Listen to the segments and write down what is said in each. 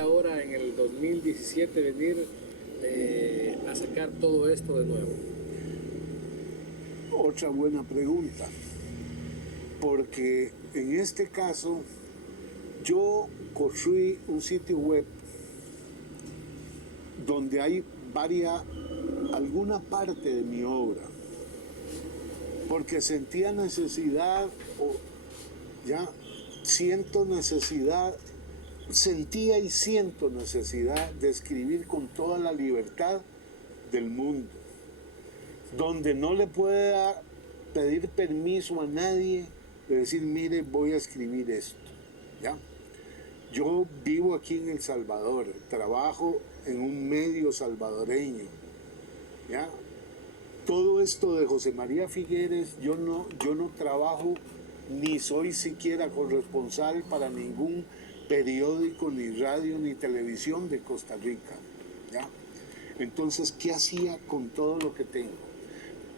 ahora en el 2017 venir a sacar todo esto de nuevo? Otra buena pregunta, porque en este caso yo construí un sitio web donde hay alguna parte de mi obra, porque sentía necesidad, o ya siento necesidad, sentía y siento necesidad de escribir con toda la libertad del mundo, donde no le pueda pedir permiso a nadie de decir, mire, voy a escribir esto, ¿ya? Yo vivo aquí en El Salvador, trabajo en un medio salvadoreño, ¿ya? Todo esto de José María Figueres, yo no trabajo ni soy siquiera corresponsal para ningún periódico, ni radio, ni televisión de Costa Rica, ¿ya? Entonces, ¿qué hacía con todo lo que tengo?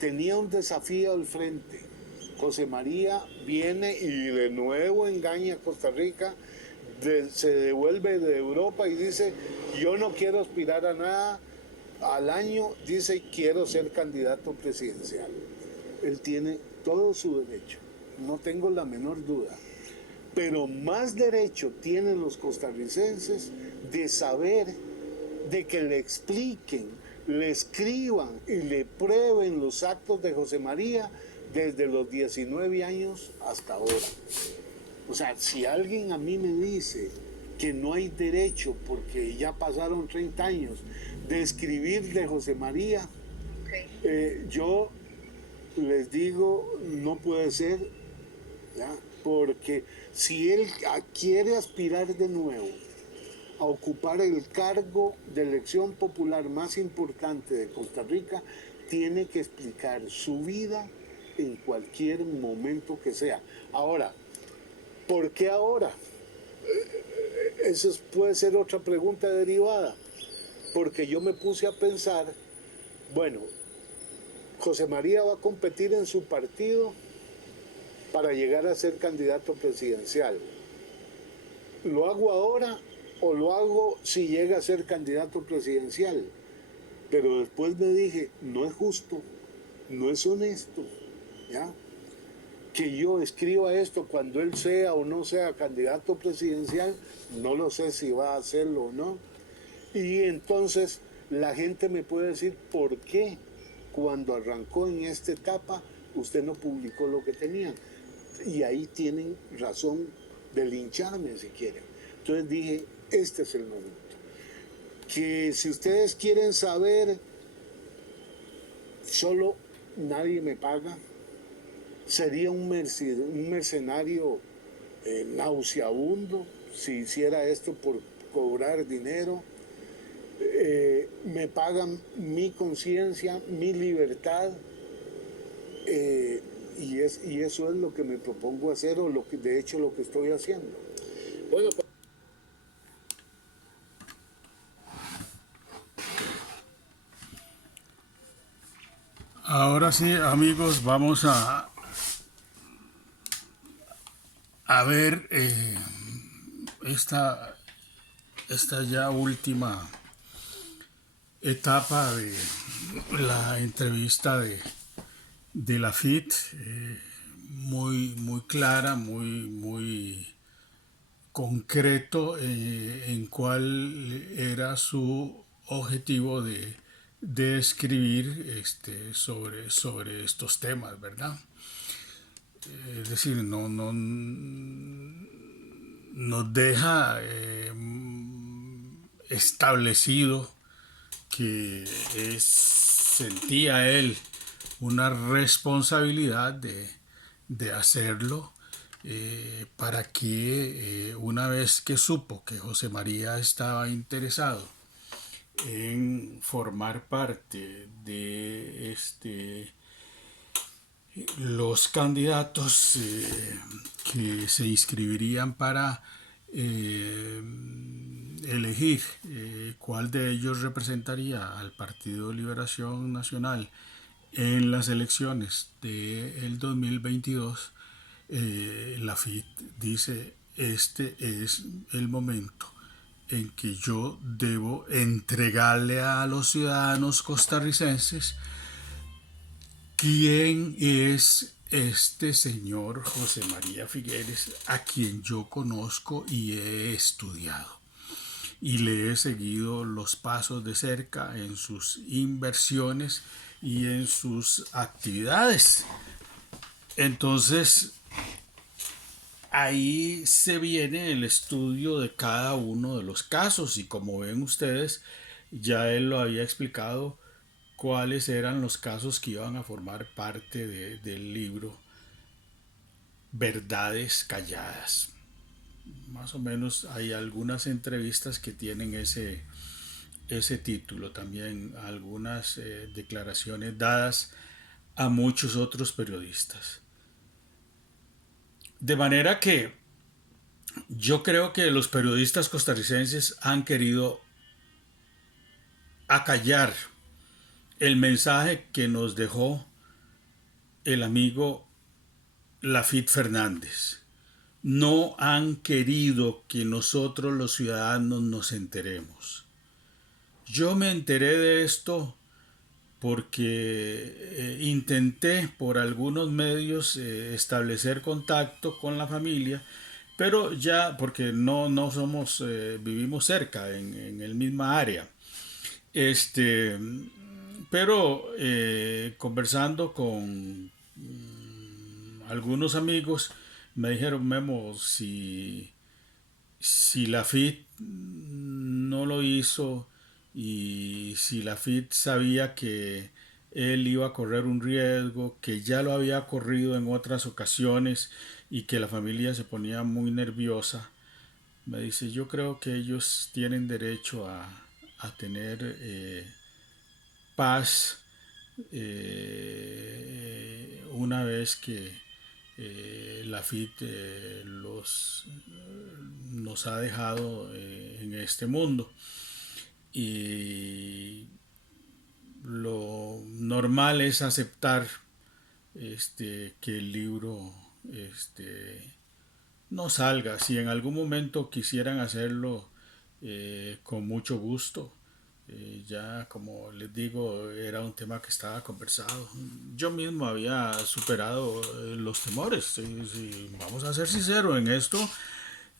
Tenía un desafío al frente. José María viene y de nuevo engaña a Costa Rica, se devuelve de Europa y dice, yo no quiero aspirar a nada, al año dice, quiero ser candidato presidencial. Él tiene todo su derecho, no tengo la menor duda. Pero más derecho tienen los costarricenses de saber, de que le expliquen, le escriban y le prueben los actos de José María desde los 19 años hasta ahora. O sea, si alguien a mí me dice que no hay derecho porque ya pasaron 30 años de escribir de José María, yo les digo, no puede ser, ¿ya? Porque si él quiere aspirar de nuevo a ocupar el cargo de elección popular más importante de Costa Rica, tiene que explicar su vida en cualquier momento que sea. Ahora, ¿por qué ahora? Esa puede ser otra pregunta derivada, porque yo me puse a pensar, bueno, José María va a competir en su partido para llegar a ser candidato presidencial. ¿Lo hago ahora o lo hago si llega a ser candidato presidencial? Pero después me dije, no es justo, no es honesto, ¿ya? Que yo escriba esto cuando él sea o no sea candidato presidencial, no lo sé si va a hacerlo o no. Y entonces la gente me puede decir, ¿por qué cuando arrancó en esta etapa usted no publicó lo que tenía? Y ahí tienen razón de lincharme si quieren. Entonces dije, este es el momento. Que si ustedes quieren saber, solo nadie me paga. Sería un mercenario nauseabundo si hiciera esto por cobrar dinero. Me pagan mi conciencia, mi libertad, y eso es lo que me propongo hacer, o de hecho lo que estoy haciendo. Bueno, Ahora sí, amigos, vamos a ver esta ya última etapa de la entrevista de la FIT, muy clara, muy concreto en cuál era su objetivo de escribir sobre estos temas, ¿verdad? Es decir, nos deja establecido que sentía él una responsabilidad de hacerlo, para que una vez que supo que José María estaba interesado en formar parte de los candidatos que se inscribirían para elegir cuál de ellos representaría al Partido de Liberación Nacional en las elecciones del 2022, la FIT dice, este es el momento en que yo debo entregarle a los ciudadanos costarricenses quién es este señor José María Figueres, a quien yo conozco y he estudiado. Y le he seguido los pasos de cerca en sus inversiones y en sus actividades. Entonces, ahí se viene el estudio de cada uno de los casos y como ven ustedes, ya él lo había explicado cuáles eran los casos que iban a formar parte del libro Verdades Calladas. Más o menos hay algunas entrevistas que tienen ese título, también algunas declaraciones dadas a muchos otros periodistas. De manera que yo creo que los periodistas costarricenses han querido acallar el mensaje que nos dejó el amigo Lafit Fernández. No han querido que nosotros los ciudadanos nos enteremos. Yo me enteré de esto porque intenté por algunos medios establecer contacto con la familia, pero ya porque no somos, vivimos cerca en el misma área. Pero conversando con algunos amigos me dijeron, Memo, si la FIT no lo hizo y si la FIT sabía que él iba a correr un riesgo, que ya lo había corrido en otras ocasiones y que la familia se ponía muy nerviosa, me dice, yo creo que ellos tienen derecho a tener paz una vez que la FIT nos ha dejado en este mundo. Y lo normal es aceptar que el libro no salga. Si en algún momento quisieran hacerlo, con mucho gusto. Ya como les digo, era un tema que estaba conversado. Yo mismo había superado los temores. Si vamos a ser sinceros en esto,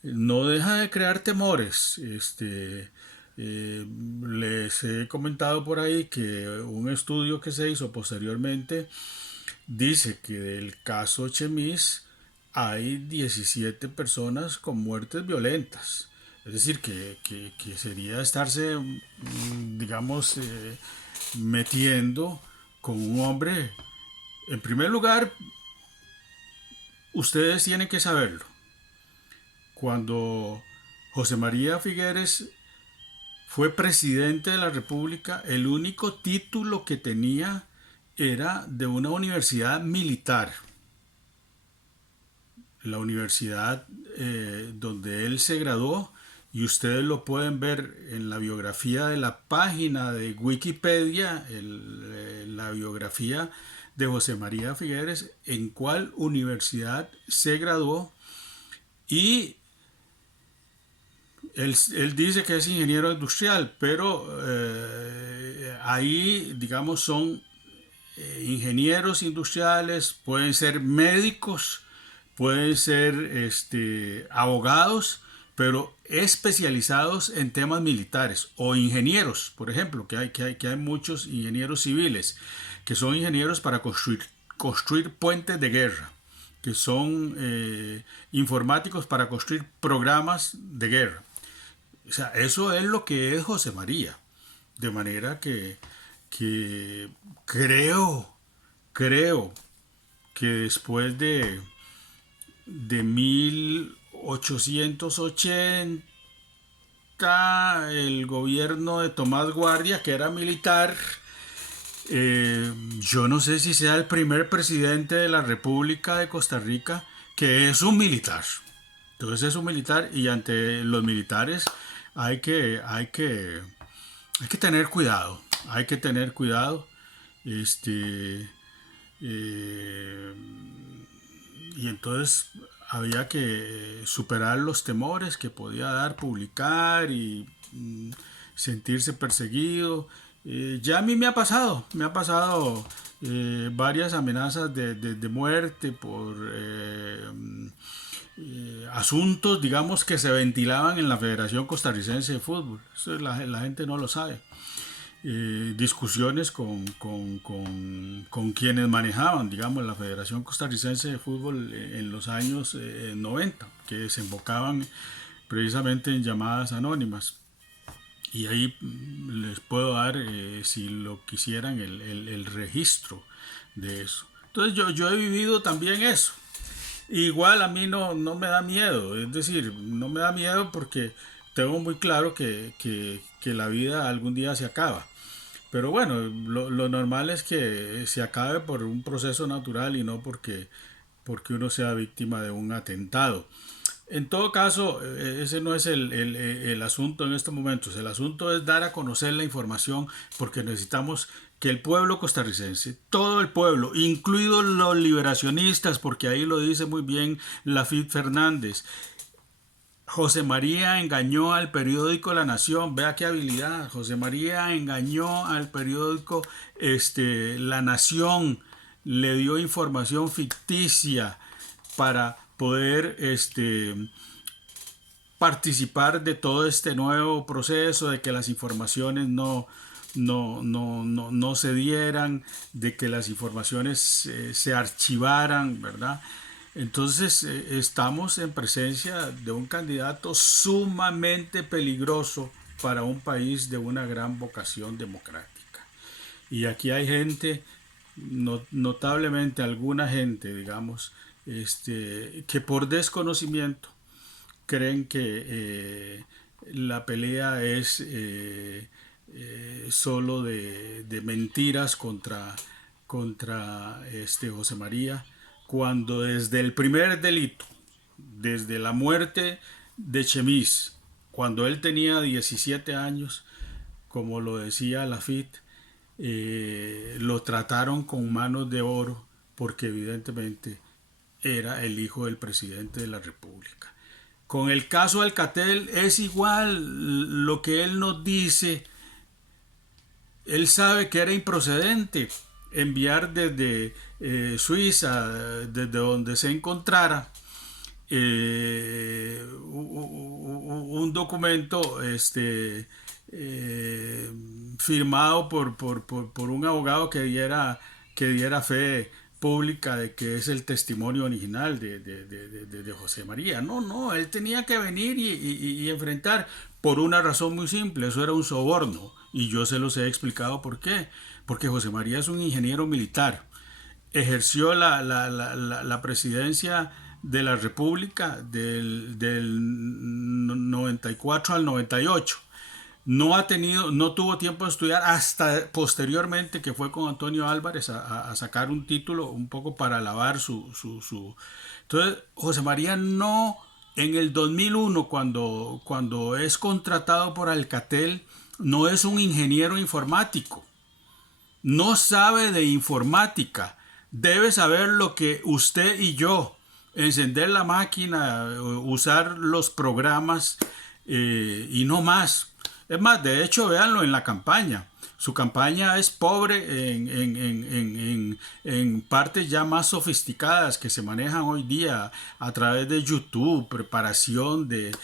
no deja de crear temores. Les he comentado por ahí que un estudio que se hizo posteriormente dice que del caso Chemis hay 17 personas con muertes violentas. Es decir, que sería estarse, digamos, metiendo con un hombre. En primer lugar, ustedes tienen que saberlo. Cuando José María Figueres fue presidente de la República, el único título que tenía era de una universidad militar. La universidad donde él se graduó, y ustedes lo pueden ver en la biografía de la página de Wikipedia, la biografía de José María Figueres, en cuál universidad se graduó. Y él dice que es ingeniero industrial, pero ahí, digamos, son ingenieros industriales, pueden ser médicos, pueden ser abogados, pero especializados en temas militares, o ingenieros, por ejemplo, que hay muchos ingenieros civiles que son ingenieros para construir puentes de guerra, que son informáticos para construir programas de guerra. O sea, eso es lo que es José María. De manera que creo que después de 1880, el gobierno de Tomás Guardia, que era militar, yo no sé si sea el primer presidente de la República de Costa Rica que es un militar. Entonces es un militar, y ante los militares hay que tener cuidado. Hay que tener cuidado. Y entonces había que superar los temores que podía dar publicar y sentirse perseguido. Ya a mí me ha pasado varias amenazas de muerte por asuntos, digamos, que se ventilaban en la Federación Costarricense de Fútbol. Eso la gente no lo sabe. Discusiones con quienes manejaban, digamos, la Federación Costarricense de Fútbol en los años 90, que desembocaban precisamente en llamadas anónimas. Y ahí les puedo dar, si lo quisieran, el registro de eso. Entonces yo he vivido también eso. Igual a mí no me da miedo, es decir, no me da miedo porque tengo muy claro que la vida algún día se acaba. Pero bueno, lo normal es que se acabe por un proceso natural y no porque uno sea víctima de un atentado. En todo caso, ese no es el asunto en estos momentos. El asunto es dar a conocer la información porque necesitamos que el pueblo costarricense, todo el pueblo, incluidos los liberacionistas, porque ahí lo dice muy bien Lafit Fernández, José María engañó al periódico La Nación, vea qué habilidad, José María engañó al periódico La Nación, le dio información ficticia para poder participar de todo este nuevo proceso, de que las informaciones no se dieran, de que las informaciones se archivaran, ¿verdad? Entonces estamos en presencia de un candidato sumamente peligroso para un país de una gran vocación democrática. Y aquí hay gente, notablemente alguna gente, digamos, que por desconocimiento creen que la pelea es solo de mentiras contra José María, cuando desde el primer delito, desde la muerte de Chemis, cuando él tenía 17 años, como lo decía Lafit, lo trataron con manos de oro porque evidentemente era el hijo del presidente de la República. Con el caso Alcatel es igual, lo que él nos dice, él sabe que era improcedente enviar desde Suiza, desde donde se encontrara, un documento firmado por un abogado que diera fe pública de que es el testimonio original de José María. No, él tenía que venir y enfrentar por una razón muy simple, eso era un soborno, y yo se los he explicado por qué. Porque José María es un ingeniero militar, ejerció la presidencia de la República del 94 al 98. No tuvo tiempo de estudiar hasta posteriormente, que fue con Antonio Álvarez a sacar un título un poco para lavar su. Entonces, José María no, en el 2001, cuando es contratado por Alcatel, no es un ingeniero informático. No sabe de informática. Debe saber lo que usted y yo, encender la máquina, usar los programas y no más. Es más, de hecho, véanlo en la campaña. Su campaña es pobre en partes ya más sofisticadas que se manejan hoy día a través de YouTube, preparación de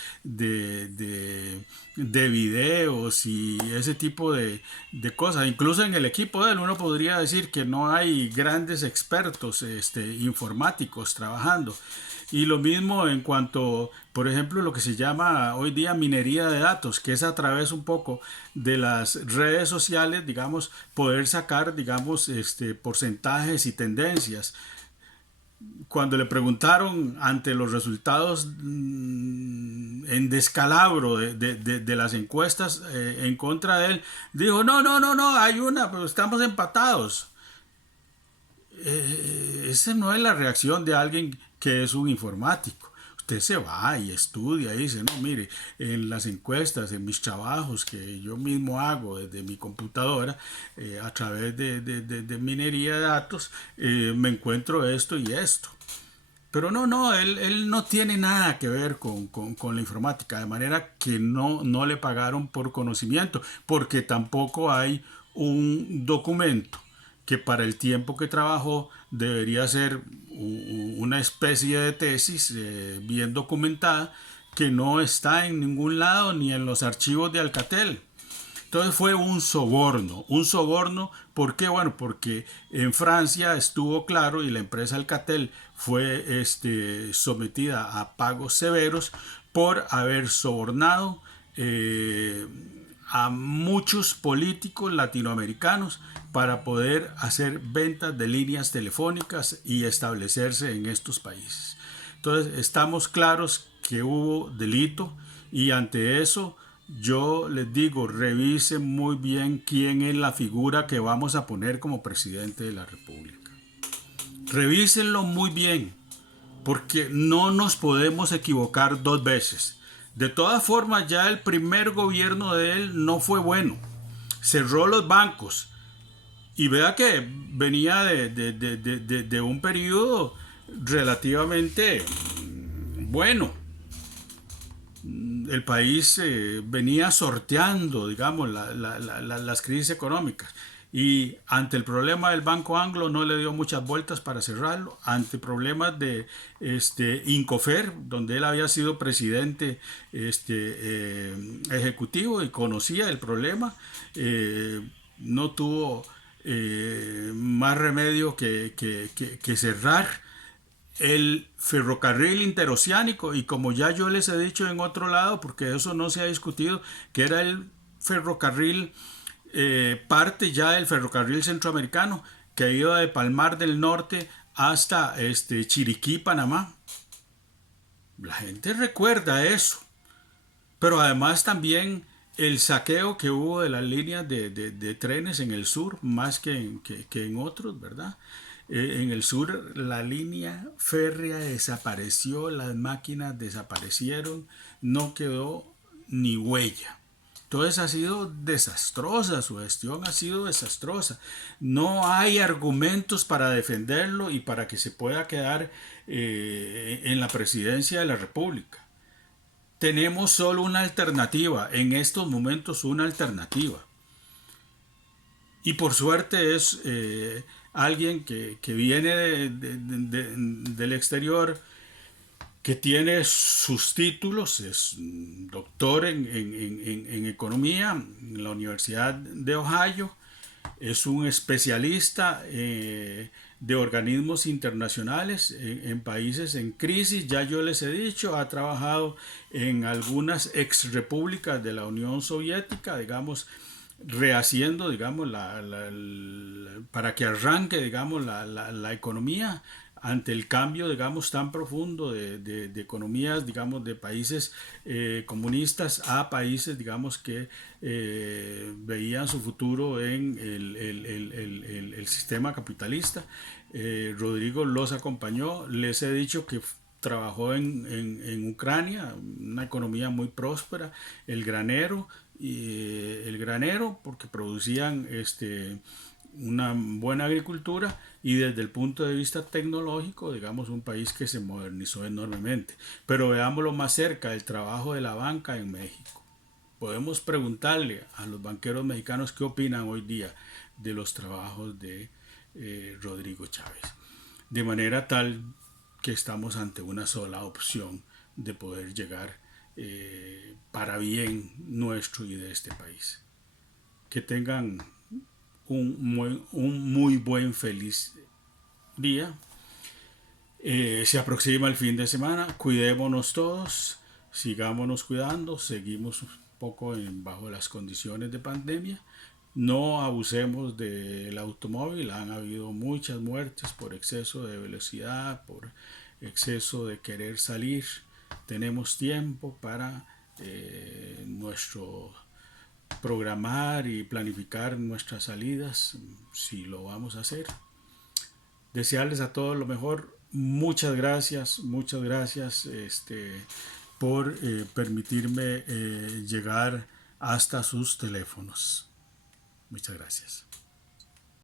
videos y ese tipo de cosas. Incluso en el equipo de él uno podría decir que no hay grandes expertos informáticos trabajando. Y lo mismo en cuanto, por ejemplo, lo que se llama hoy día minería de datos, que es a través un poco de las redes sociales, digamos, poder sacar, digamos, porcentajes y tendencias. Cuando le preguntaron ante los resultados en descalabro de las encuestas en contra de él, dijo, no, hay una, pero estamos empatados. Esa no es la reacción de alguien que es un informático. Usted se va y estudia y dice, no, mire, en las encuestas, en mis trabajos que yo mismo hago desde mi computadora, a través de minería de datos, me encuentro esto y esto. Pero no, él no tiene nada que ver con la informática, de manera que no le pagaron por conocimiento, porque tampoco hay un documento que para el tiempo que trabajó debería ser una especie de tesis bien documentada, que no está en ningún lado ni en los archivos de Alcatel. Entonces fue un soborno, ¿por qué? Bueno, porque en Francia estuvo claro y la empresa Alcatel fue sometida a pagos severos por haber sobornado a muchos políticos latinoamericanos para poder hacer ventas de líneas telefónicas y establecerse en estos países. Entonces estamos claros que hubo delito y ante eso yo les digo, revisen muy bien quién es la figura que vamos a poner como presidente de la República. Revísenlo muy bien, porque no nos podemos equivocar dos veces. De todas formas, ya el primer gobierno de él no fue bueno. Cerró los bancos. Y vea que venía de un periodo relativamente bueno. El país venía sorteando, digamos, las crisis económicas. Y ante el problema del Banco Anglo no le dio muchas vueltas para cerrarlo. Ante problemas de Incofer, donde él había sido presidente ejecutivo y conocía el problema, no tuvo más remedio que cerrar el ferrocarril interoceánico, y como ya yo les he dicho en otro lado, porque eso no se ha discutido, que era el ferrocarril, parte ya del ferrocarril centroamericano, que iba de Palmar del Norte hasta Chiriquí, Panamá. La gente recuerda eso, pero además también el saqueo que hubo de las líneas de trenes en el sur, más que en otros, ¿verdad? En el sur la línea férrea desapareció, las máquinas desaparecieron, no quedó ni huella. Entonces ha sido desastrosa, su gestión ha sido desastrosa. No hay argumentos para defenderlo y para que se pueda quedar en la presidencia de la República. Tenemos solo una alternativa, en estos momentos una alternativa. Y por suerte es alguien que viene del exterior, que tiene sus títulos, es doctor en economía en la Universidad de Ohio, es un especialista de organismos internacionales en países en crisis. Ya yo les he dicho, ha trabajado en algunas ex repúblicas de la Unión Soviética, digamos, rehaciendo, digamos, para que arranque, digamos, la economía ante el cambio, digamos, tan profundo de economías, digamos, de países comunistas a países, digamos, que veían su futuro en el sistema capitalista. Rodrigo los acompañó. Les he dicho que trabajó en Ucrania, una economía muy próspera, el granero, porque producían una buena agricultura, y desde el punto de vista tecnológico, digamos, un país que se modernizó enormemente. Pero veámoslo más cerca, el trabajo de la banca en México. Podemos preguntarle a los banqueros mexicanos qué opinan hoy día de los trabajos de Rodrigo Chávez. De manera tal que estamos ante una sola opción de poder llegar para bien nuestro y de este país. Que tengan un muy buen, feliz día. Se aproxima el fin de semana, cuidémonos todos, sigámonos cuidando, seguimos un poco bajo las condiciones de pandemia. No abusemos del automóvil, han habido muchas muertes por exceso de velocidad, por exceso de querer salir. Tenemos tiempo para programar y planificar nuestras salidas, si lo vamos a hacer. Desearles a todos lo mejor. Muchas gracias por permitirme llegar hasta sus teléfonos. Muchas gracias.